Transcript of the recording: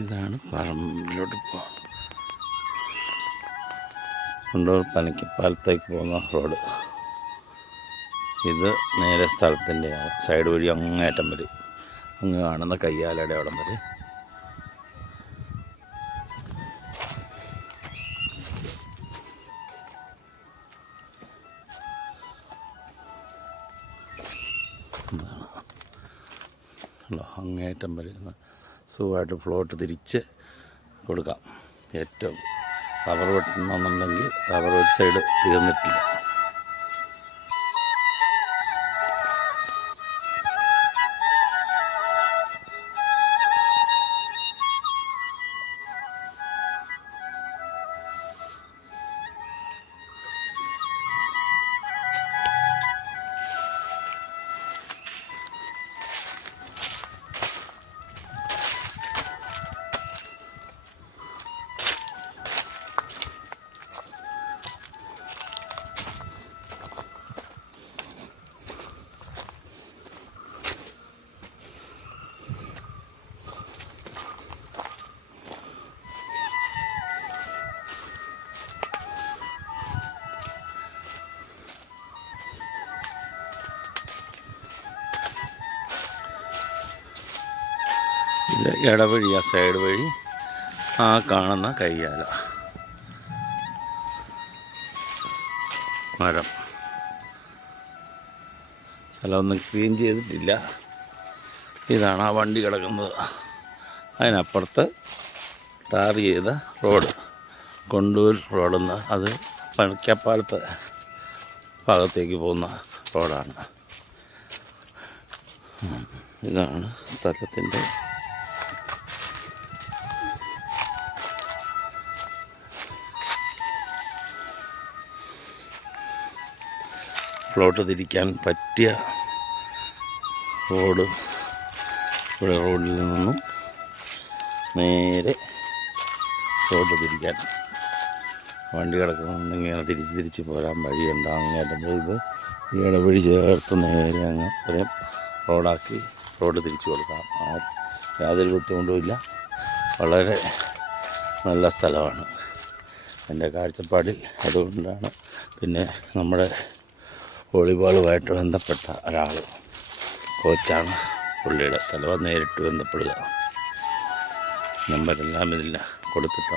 ഇതാണ് പറമ്പിലോട്ട് പോകുന്നത്. കുണ്ടൂർ പനക്കിപ്പാലത്തേക്ക് പോകുന്ന റോഡ്. ഇത് നേരെ സ്ഥലത്തിൻ്റെയാണ്. സൈഡ് വഴി അങ്ങേറ്റം വരെ, അങ്ങ് കാണുന്ന കയ്യാലയുടെ അവിടം വരെ. അങ്ങേറ്റം വരെ സുഖമായിട്ട് ഫ്ലോട്ട് തിരിച്ച് കൊടുക്കാം. ഏറ്റവും റബ്ബർ വെട്ടണമെന്നുണ്ടെങ്കിൽ റബ്ബർ ഒരു സൈഡ് തീർന്നിട്ടില്ല. ഇത് ഇടവഴി, ആ സൈഡ് വഴി ആ കാണുന്ന കയ്യാല മരം. സ്ഥലമൊന്നും ക്ലീൻ ചെയ്തിട്ടില്ല. ഇതാണ് ആ വണ്ടി കിടക്കുന്നത്. അതിനപ്പുറത്ത് ടാർ ചെയ്ത റോഡ്, കൊണ്ടൂർ റോഡെന്ന്, അത് പനക്കപ്പാലത്ത് ഭാഗത്തേക്ക് പോകുന്ന റോഡാണ്. ഇതാണ് സ്ഥലത്തിൻ്റെ ഫ്ലോട്ട് തിരിക്കാൻ പറ്റിയ റോഡ്. ഇവിടെ റോഡിൽ നിന്നും നേരെ ഫ്ലോട്ട് തിരിക്കാൻ വണ്ടി കിടക്കുന്നുണ്ടെങ്കിൽ തിരിച്ച് പോരാൻ വഴിയുണ്ട്. അങ്ങേറ്റം ഇത് ഈ ഇടവഴി ചേർത്ത് നേരെ അങ്ങ് വരെ റോഡാക്കി റോഡ് തിരിച്ചു കൊടുക്കാം. യാതൊരു ബുദ്ധിമുട്ടുമില്ല. വളരെ നല്ല സ്ഥലമാണ് എൻ്റെ കാഴ്ചപ്പാടിൽ. അതുകൊണ്ടാണ് പിന്നെ നമ്മുടെ വോളിബോളുമായിട്ട് ബന്ധപ്പെട്ട ഒരാൾ, കോച്ചാണ് പുള്ളിയുടെ സ്ഥലം. നേരിട്ട് ബന്ധപ്പെടുക. നമ്പരെല്ലാം ഇതിൽ കൊടുത്തിട്ടുണ്ട്.